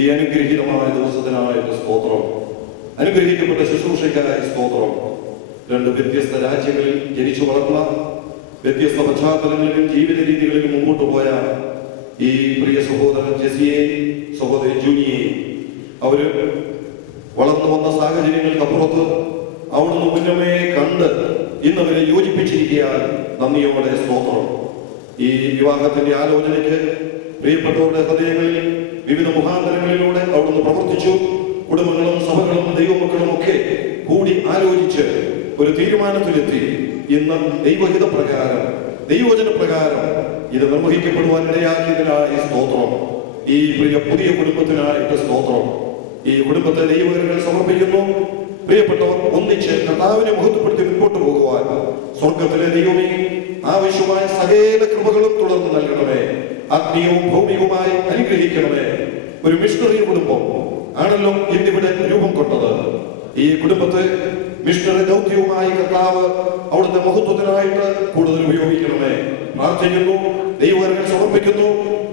ഈ അനുഗ്രഹീതമായ ദിവസത്തിനായിട്ട് സ്തോത്രം. അനുഗ്രഹിക്കപ്പെട്ട ശുശ്രൂഷയ്ക്കായി സ്തോത്രം. രണ്ട് വ്യത്യസ്ത രാജ്യങ്ങളിൽ ജനിച്ചു വളർന്ന, വ്യത്യസ്ത പശ്ചാത്തലങ്ങളിലും ജീവിത രീതികളിലും മുമ്പോട്ട് പോയ ഈ പ്രിയ സഹോദരൻ ജെസിയെയും സഹോദരി ജൂനിയെയും അവര് വളർന്നു വന്ന സാഹചര്യങ്ങൾക്കപ്പുറത്ത് അവിടുന്ന് മുന്നമേ കണ്ട് ഇന്നവരെ യോജിപ്പിച്ചിരിക്കാൻ നന്ദിയോടെ സ്തോത്രം. ഈ വിവാഹത്തിന്റെ ആലോചനയ്ക്ക് പ്രിയപ്പെട്ടവരുടെ ഹൃദയങ്ങളിൽ വിവിധ മുഖാന്തരങ്ങളിലൂടെ അവിടുന്ന് പ്രവർത്തിച്ചു. കുടുംബങ്ങളും സഭകളും ദൈവമക്കളും ഒക്കെ കൂടി ആലോചിച്ച് ഒരു തീരുമാനത്തിലെത്തി. ഇന്ന് ദൈവഹിത പ്രകാരം, ദൈവവചന പ്രകാരം ഇത് നിർവഹിക്കപ്പെടുവാൻ ഇടയാക്കിയതിനായി സ്തോത്രം. ഈ പുതിയ കുടുംബത്തിനായിട്ട് സ്തോത്രം. ഈ കുടുംബത്തെ ദൈവകരങ്ങൾ സമർപ്പിക്കുന്നു. പ്രിയപ്പെട്ടവർ ഒന്നിച്ച് കർത്താവിനെ മഹത്വപ്പെടുത്തി മുൻപോട്ട് പോകുവാൻ സ്വർഗത്തിലെ ദൈവമേ ആവശ്യമായ സകല കൃപകളും തുടർന്ന് നൽകണമേ. ആത്മീയവും ഭൗമികവുമായി അനുഗ്രഹിക്കണമേ. ഒരു മിഷണറി കുടുംബം ആണല്ലോ ഇന്നിവിടെ രൂപം കൊണ്ടത്. ഈ കുടുംബത്തെ മിഷണറി ദൗത്യവുമായി കർത്താവ് അവിടുത്തെ മഹത്വത്തിനായിട്ട് കൂടുതൽ ഉപയോഗിക്കണമേ. പ്രാർത്ഥിക്കുന്നു, ദൈവകരങ്ങൾ സമർപ്പിക്കുന്നു.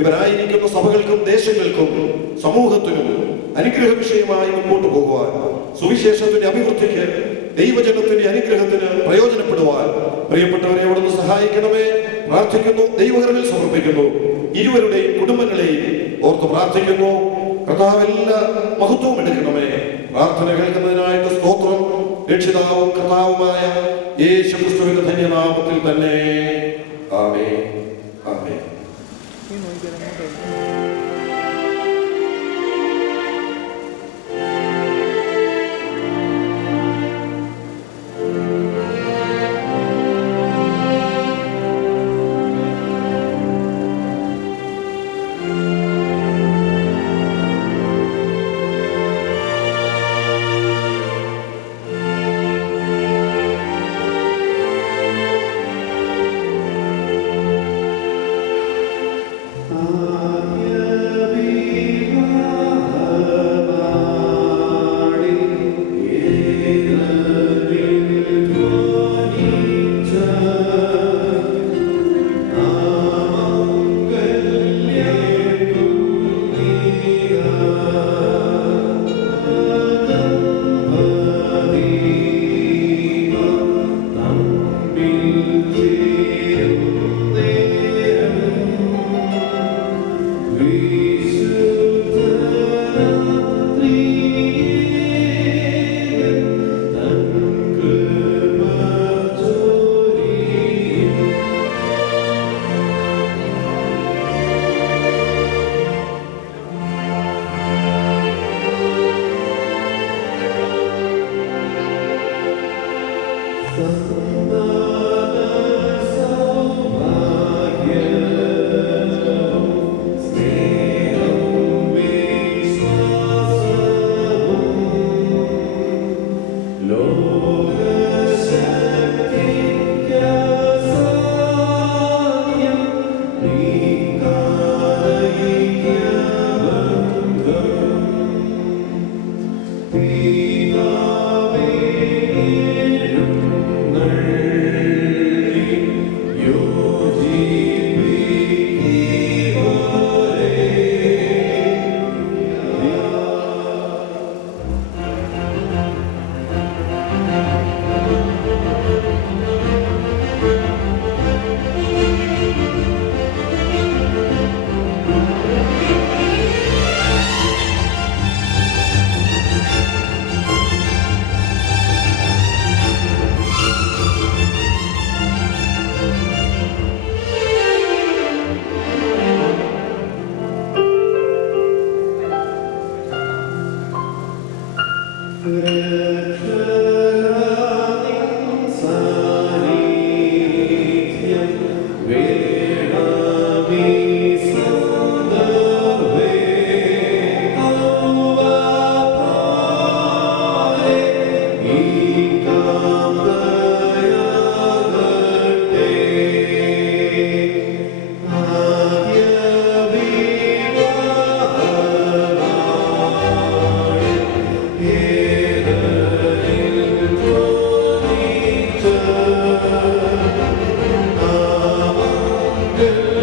ഇവരായിരിക്കുന്ന സഭകൾക്കും ദേശങ്ങൾക്കും സമൂഹത്തിനും അനുഗ്രഹ വിഷയമായി മുമ്പോട്ട് പോകുവാൻ, സുവിശേഷത്തിന്റെ അഭിവൃദ്ധിക്ക്, ദൈവജനത്തിന്റെ അനുഗ്രഹത്തിന് പ്രയോജനപ്പെടുവാൻ പ്രിയപ്പെട്ടവരെ അവിടുന്ന് സഹായിക്കണമേ. പ്രാർത്ഥിക്കുന്നു, ദൈവകരങ്ങൾ സമർപ്പിക്കുന്നു. ഇരുവരുടെയും കുടുംബങ്ങളെയും ഓർത്ത് പ്രാർത്ഥിക്കുന്നു. കർത്താവെല്ലാ മഹത്വവും എടുക്കണമേ. പ്രാർത്ഥന കേൾക്കുന്നതിനായിട്ട് സ്തോത്രം. രക്ഷിതാവും കർത്താവുമായ യേശുക്രിസ്തുവിന്റെ ധന്യനാമത്തിൽ തന്നെ. ആമേൻ, ആമേൻ.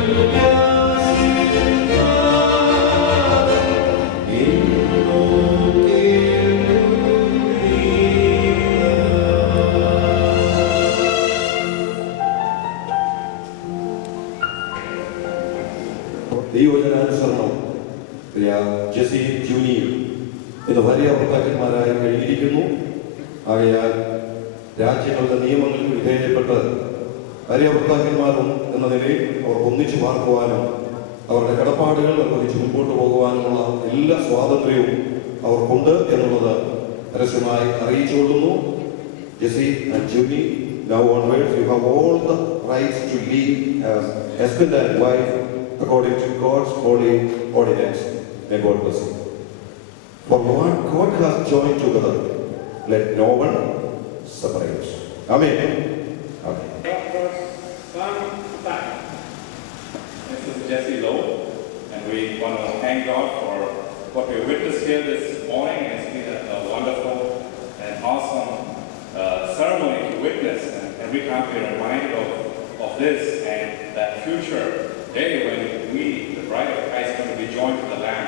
Hallelujah. ദൈവവചനാനുസരണം ജെസി ജൂനിയർ ഇന്ന് ഭാര്യ ഭർത്താക്കന്മാരായി കഴിഞ്ഞിരിക്കുന്നു. ആകയാൽ രാജ്യങ്ങളുടെ നിയമങ്ങൾക്ക് വിധേയപ്പെട്ട് ഭാര്യ ഭർത്താക്കന്മാരും എന്ന നിലയിൽ അവർ ഒന്നിച്ചു പാർക്കുവാനും അവരുടെ കടപ്പാടുകൾ നിർവഹിച്ച് മുമ്പോട്ട് പോകുവാനുമുള്ള എല്ലാ സ്വാതന്ത്ര്യവും അവർക്കുണ്ട് എന്നുള്ളത് പരസ്യമായി അറിയിച്ചുകൊള്ളുന്നു. Jesse and Junie, now onwards you have all the rights to live as husband and wife according to God's holy ordinance. May God bless you. For what God has joined together, let no one separate. Amen. Amen. This is Jesse Lowe, and we want to thank God for what we witnessed here this morning. It's been a wonderful and awesome ceremony to witness, and every time we're reminded of this and that future day when we, the bride of Christ, are going to be joined to the Lamb.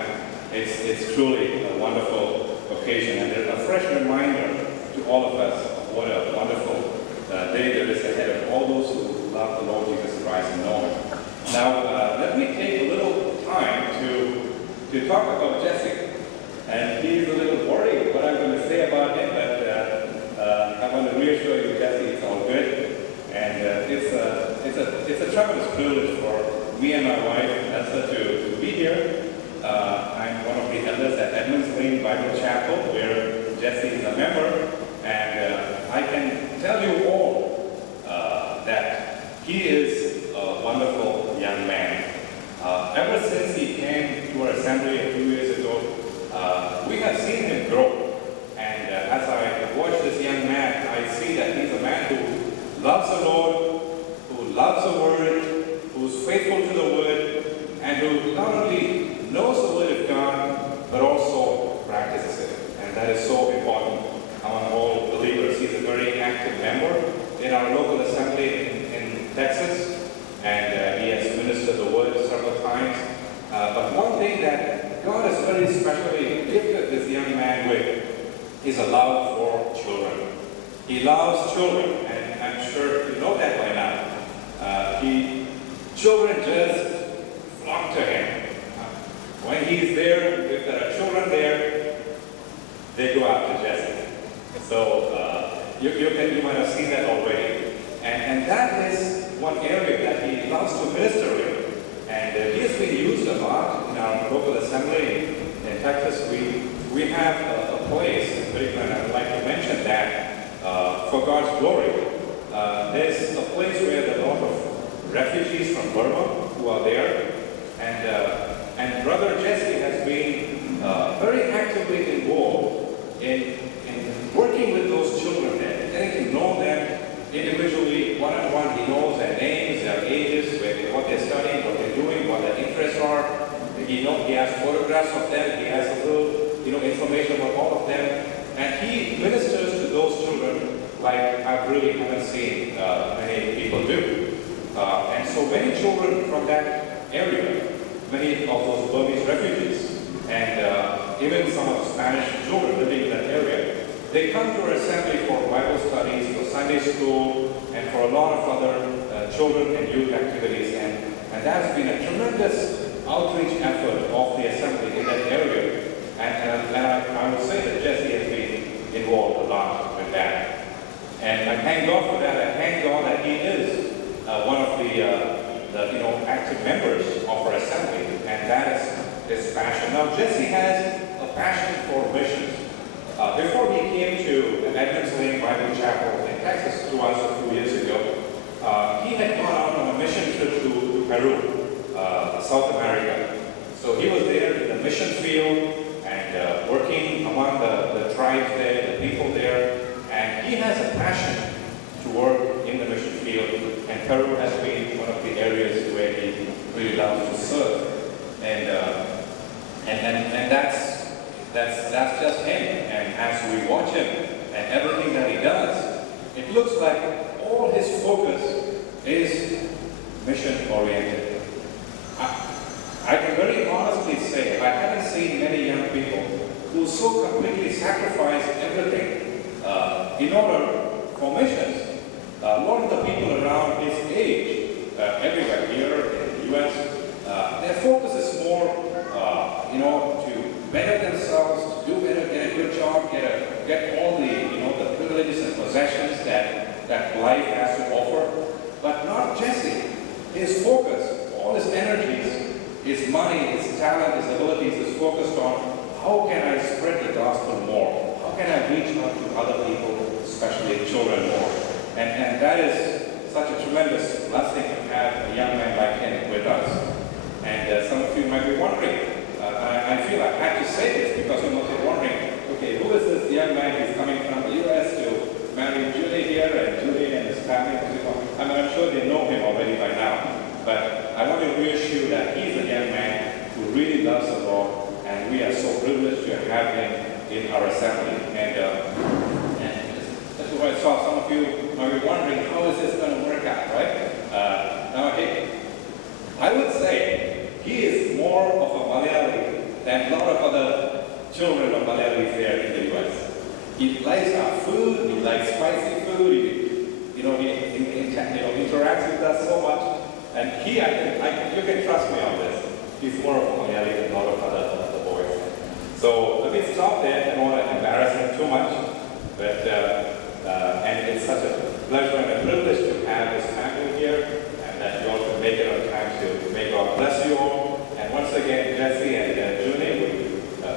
It's truly a wonderful occasion, and there's a fresh reminder to all of us of what a wonderful day there is ahead of all those who love the Lord Jesus Christ and know Him. Now, let me take a little time to talk about Jesse, and he's a little worried what I'm going to say about him, but I want to reassure you, Jesse, it's all good, and it's a tremendous privilege for me and my wife, Elsa, to be here. I'm one of the elders at Edmonds Lane Bible Chapel, where Jesse is a member, and I can tell you all that he is a wonderful young man. Ever since he came to our assembly a few years ago, we have seen him grow. And as I watch this young man, I see that he's a man who loves the Lord, who loves the Word, who's faithful to the Word, and who not only knows the Word of God, but also practices it. And that is so important among all believers. He's a very active member in our local assembly in Texas, and he has ministered the Word several times. But one thing that God has very specially gifted this young man with is a love for children. He loves children, and I'm sure you know that by now. Children just flock to him. When he's there, if there are children there, they go after Jesse. So you might have seen that already. And that is one area that he loves to minister in. And he has been used a lot in our local assembly in Texas. We have a place, in particular, and I would like to mention that for God's glory. There's a place where there are a lot of refugees from Burma who are there, and Brother Jesse has been very actively involved in working with those children there, getting to know them individually, one-on-one. He knows their names, their ages, what they're studying, what they're doing, what their interests are. He has photographs of them. He has a little information about all of them, and he ministers to those children like I really haven't seen many people do. And so many children from that area, many of those Burmese refugees, and even some of the Spanish children living in that area, they come to our assembly for Bible studies, for Sunday school, and for a lot of other children and youth activities, and that has been a tremendous outreach effort of the assembly in that area. And I would say that Jesse has been involved a lot with that. And I thank God for that. I thank God that he is one of the active members of our assembly, and that is his passion. Now, Jesse has a passion for missions. Before he came to Edmonds Lane Bible Chapel in Texas to us a few years ago, he had gone out on a mission trip to Peru, South America. So he was there in the mission field, and working among the tribes there, the people there, and he has a passion to work in the mission field, and Peru has been one of the areas where he really loves to serve, and that's just him. And as we watch him and everything that he does, it looks like all his focus is mission oriented. I can very honestly say I haven't seen many young people who so completely sacrifice everything in order for missions. A lot of the people around his age, everywhere here in the U.S., their focus get all the, the privileges and possessions that life has to offer. But not Jesse. His focus, all his energies, his money, his talent, his abilities is focused on how can I spread the gospel more? How can I reach out to other people, especially children, more? And that is such a tremendous blessing to have a young man like him with us. And some of you might be wondering, I feel I had to say this because you must be wondering, okay, who is this young man who's coming from the U.S. to marry Julie here, and Julie and his family? I'm sure they know him already by now. But I want to reassure you that he's a young man who really loves the Lord, and we are so privileged to have him in our assembly. And that's why I saw some of you might be wondering, how is this going to work out, right? Now, I would say he is more of a Malayali than a lot of other children of Malayalis there in the U.S. He likes our food, he likes spicy food, he interacts with us so much. And you can trust me on this. He's more of a Malayali than a lot of other boys. So let me stop there. I don't want to embarrass him too much. But, and it's such a pleasure and a privilege to have his family here, and that you all can make it on time to make God bless you all. And once again, Jesse and Junie,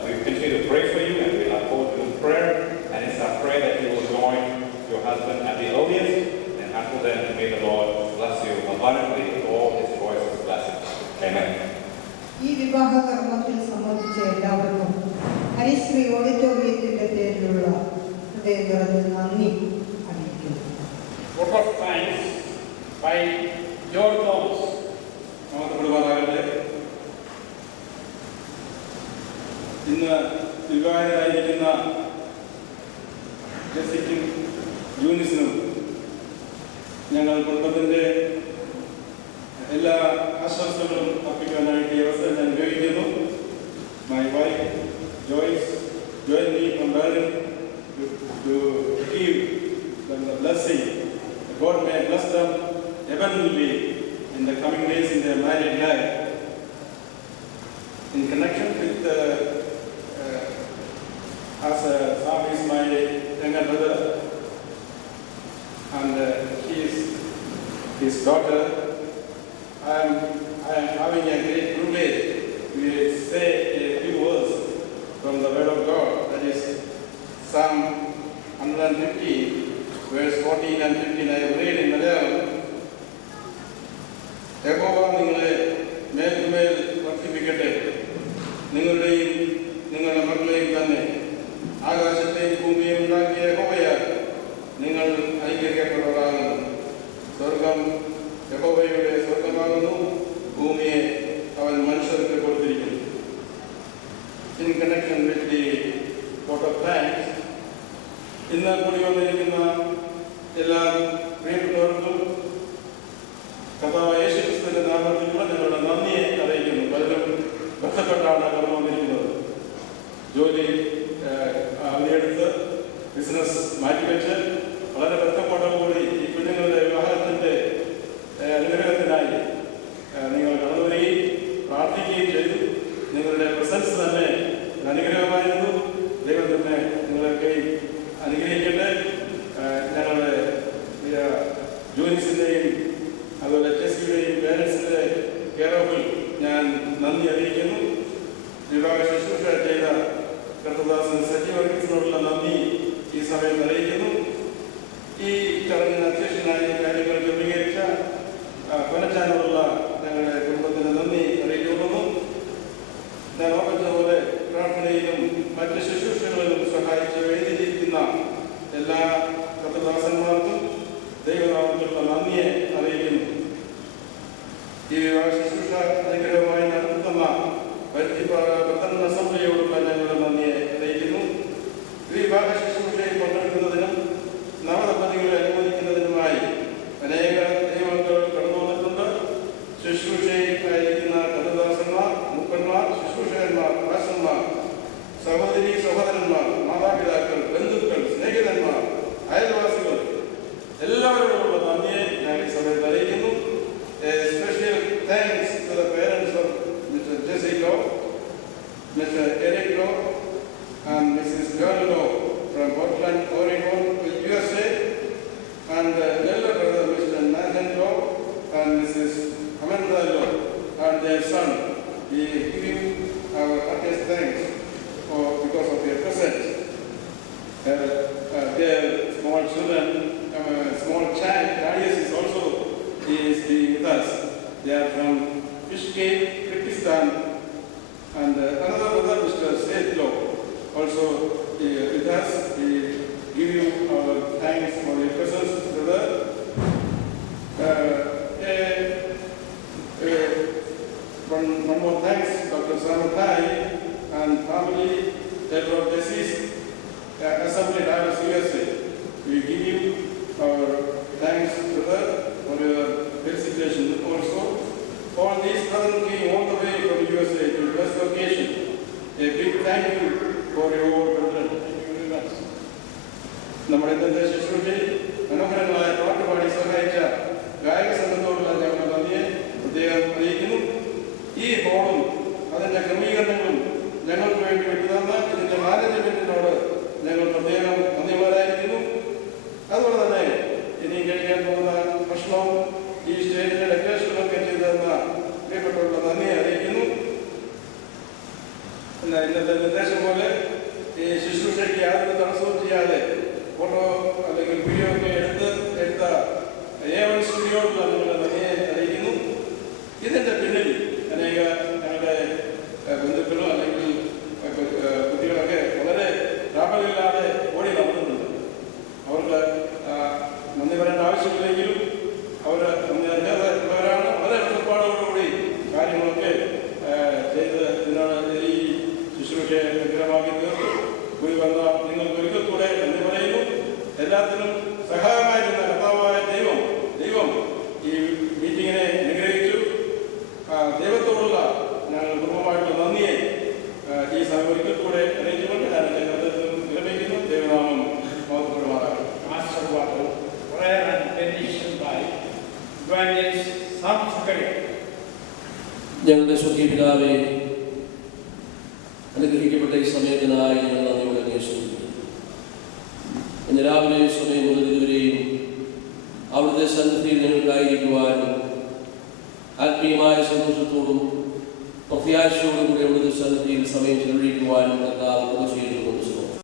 we continue to pray for you, and we uphold you in prayer. And it's our prayer that you will join your husband at the earliest. And until then, may the Lord bless you abundantly with all his choice blessings. Amen. ഈ വിവാഹ കർമ്മത്തിൽ സംബന്ധിച്ച എല്ലാവർക്കും ഹരിശ്രീ ഓഡിറ്റോറിയത്തിന്റെ പേരിലുള്ള ഹൃദയം നിറഞ്ഞ നന്ദി അറിയിക്കുന്നു. Vote of thanks by George Thomas. നമുക്ക് കുടുംബാംഗങ്ങളുടെ ഇന്ന് വിവാഹിതരായിരിക്കുന്ന ജെസിക്കും യൂനിസിനും ഞങ്ങൾ കുടുംബത്തിൻ്റെ എല്ലാ ആശംസകളും അർപ്പിക്കാനായിട്ട് ഈ അവസരം ഞാൻ ഉപയോഗിക്കുന്നു. My wife Joyce joined me from Berlin to give them the blessing. God may bless them abundantly in the coming days in their married life. In connection with as Sam is my younger brother and he is his daughter, I am having a great privilege to say a few words from the Word of God. That is Psalm 150, verse 14 and 15. I have read in Malayalam. യഹോവ നിങ്ങളെ മേൽക്കുമേൽ വർദ്ധിപ്പിക്കട്ടെ, നിങ്ങളുടെയും നിങ്ങളുടെ മക്കളെയും തന്നെ. ആകാശത്തെയും ഭൂമിയും ഉണ്ടാക്കിയ യഹോവയാൽ നിങ്ങൾ ഐക്യപ്പെട്ടവരാകുന്നു. സ്വർഗം യഹോവയുടെ സ്വർഗമാകുന്നു, ഭൂമിയെ അവൻ മനുഷ്യർക്ക് കൊടുത്തിരിക്കുന്നു. In connection with the vote of thanks, ഇന്ന് കൂടി വന്നിരിക്കുന്ന എല്ലാ പ്രിയപ്പെട്ടവർക്കും കർത്താവായ യേശുക്രിസ്തുവിന്റെ നാമത്തിലുള്ള ഞങ്ങളുടെ നന്ദിയെ അറിയിക്കുന്നു. പലരും കഷ്ടപ്പെട്ടാണ് കടന്നു വന്നിരിക്കുന്നത്. ജോലി അവധിയെടുത്ത് ബിസിനസ് മാറ്റിവെച്ച് വളരെ കഷ്ടപ്പാടോടുകൂടി ഈ കുഞ്ഞുങ്ങളുടെ വിവാഹത്തിന്റെ അനുഗ്രഹത്തിനായി നിങ്ങൾ കടന്നു വരികയും പ്രാർത്ഥിക്കുകയും ചെയ്തു. നിങ്ങളുടെ പ്രസൻസ് തന്നെ അനുഗ്രഹമായിരുന്നു. ദൈവം തന്നെ നിങ്ങളൊക്കെ അനുഗ്രഹിക്കട്ടെ. ഞങ്ങളുടെ ജോലിസിന്റെയും അതുപോലെ ജെസ്സിയുടെയും പേരൻസിന്റെ കെയർ ഓഫിൽ ഞാൻ നന്ദി അറിയിക്കുന്നു. വിവാഹ ശുശ്രൂഷ ചെയ്ത കർത്തദാസൻ സജീവർഗീസിനോടുള്ള നന്ദി ഈ സമയത്ത് അറിയിക്കുന്നു. ഈ ചടങ്ങിന് അധ്യക്ഷനായി കാര്യങ്ങൾ ക്രമീകരിച്ച കൊനച്ചാനോടുള്ള ഞങ്ങളുടെ കുടുംബത്തിന് നന്ദി അറിയിക്കുന്നു. ഞാൻ ഓർമ്മിച്ചതുപോലെ പ്രാർത്ഥനയിലും മറ്റ് ശുശ്രൂഷകളിലും സഹായിച്ച് എഴുതിയിരിക്കുന്ന എല്ലാ കർത്തദാസന്മാർക്കും ദൈവനാമത്തിലുള്ള നന്ദിയെ അറിയിക്കുന്നു. ഈ വിവാഹ ശുശ്രൂഷ അനുഗ്രഹമായി നടത്തുന്ന പരുത്തിപ്പാറ പ്രധാന അസംബ്ലിയോടുള്ള ഞങ്ങളുടെ നന്ദിയെ അറിയിക്കുന്നു. ഈ വിവാഹ ശുശ്രൂഷയിൽ പങ്കെടുക്കുന്നതിനും നവദമ്പതികളെ അനുവദിക്കുന്നതിനുമായി അനേക ദൈവങ്ങൾ കടന്നു വന്നിട്ടുണ്ട്. ശുശ്രൂഷയിലായിരിക്കുന്ന കർത്തദാസന്മാർ, മുപ്പന്മാർ, ശുശ്രൂഷകന്മാർ, ദാസന്മാർ, സഹോദരി സഹോദരന്മാർ, മാതാപിതാക്കൾ, ബന്ധുക്കൾ, സ്നേഹിതന്മാർ, അയൽവാസികൾ എല്ലാവരോടുള്ള നന്ദിയെ ഞാൻ ഈ സമയത്ത് അറിയിക്കുന്നു. Special thanks to the parents of Mr. Jesse Law, Mr. Eric Law, and Mrs. John Law. They are from Bishkek, Kyrgyzstan, and another brother, Mr. Seth Lo, also with us. We give you our thanks for your presence, brother. One more thanks, Dr. Samathai and family. They brought disease. Assembly Diocese USA. We give you our thanks, brother, for your participation also. All these brothers came all the way from USA to this occasion. A big thank you for your brother. Thank you very much. നമ്മുടെ ഇന്നത്തെ ശുശ്രൂഷയിൽ മനോഹരങ്ങളായ പാട്ടുപാടി സഹായിച്ച ഗായക സംഘത്തോടുള്ള ഞങ്ങളുടെ നന്ദിയെ പ്രത്യേകം അറിയിക്കുന്നു. ഈ ഹോളും അതിൻ്റെ ക്രമീകരണങ്ങളും ഞങ്ങൾക്ക് വേണ്ടി വിട്ടുതന്ന ഇതിൻ്റെ മാനേജ്മെന്റിനോട് ഞങ്ങൾ പ്രത്യേകം നന്ദിയുള്ളവരായിരിക്കുന്നു. അതുപോലെ തന്നെ ഇനി കഴിക്കാൻ പോകുന്ന ഭക്ഷണവും ഈ സ്റ്റേജിന്റെ ഡെക്കറേഷനൊക്കെ ചെയ്തു തന്ന പ്രിയപ്പെട്ടവരുടെ നന്ദി അറിയിക്കുന്നു. ഇന്നത്തെ നിർദ്ദേശം പോലെ ഈ ശുശ്രൂഷയ്ക്ക് യാതൊരു തടസ്സവും ചെയ്യാതെ ഫോട്ടോ അല്ലെങ്കിൽ വീഡിയോ ഒക്കെ എടുത്ത A1 സ്റ്റുഡിയോടുള്ള നിങ്ങളുടെ നന്ദിയെ അറിയിക്കുന്നു. ഇതിന്റെ പിന്നിൽ അനേക ഞങ്ങളുടെ ബന്ധുക്കളോ അല്ലെങ്കിൽ കുട്ടികളൊക്കെ വളരെ രാപകലില്ലാതെ ഓടി നടത്തുന്നുണ്ട്. അവർക്ക് നന്ദി പറയേണ്ട ആവശ്യമില്ലെങ്കിലും അവർ നന്ദി അറിയാത്തവരാണ്. വളരെ കഷ്ടപ്പാടോടുകൂടി കാര്യങ്ങളൊക്കെ ചെയ്ത് ഇതിനാണ് ഈ ശുശ്രൂഷയെ വിഗ്രഹമാക്കി തീർത്തു. കൂടി വന്ന നിങ്ങൾക്ക് ഒരിക്കൽ കൂടെ നന്ദി പറയുന്നു. എല്ലാത്തിനും സഹായമായിരുന്ന കർത്താവായ ദൈവം ഈ മീറ്റിങ്ങിനെ അനുഗ്രഹിച്ചു. ദൈവത്തോടുള്ള ഞങ്ങൾ പൂർണ്ണമായിട്ടുള്ള നന്ദിയെ ഈ സമയം ഒരിക്കൽ കൂടെ അറിയിച്ചുകൊണ്ട് ഞാൻ വിരമിക്കുന്നു. ദൈവനാമം മഹത്വപ്പെടുമാറാകട്ടെ. ഞങ്ങളുടെ സ്വർഗീയ പിതാവേ, അനുഗ്രഹിക്കപ്പെട്ട ഈ സമയത്തിനായി ഞങ്ങൾ നന്ദിയോടെ അന്വേഷിക്കുന്നു. ഇന്ന് രാവിലെ സമയം മുതൽ ഇതുവരെയും അവിടുത്തെ സന്നിധിയിൽ ഞങ്ങൾക്കായിരിക്കുവാനും ആത്മീയമായ സന്തോഷത്തോടും പ്രത്യാശയോടും കൂടി അവിടുത്തെ സന്നിധിയിൽ സമയം ചെലവഴിക്കുവാനും കർത്താവ് ചെയ്തു.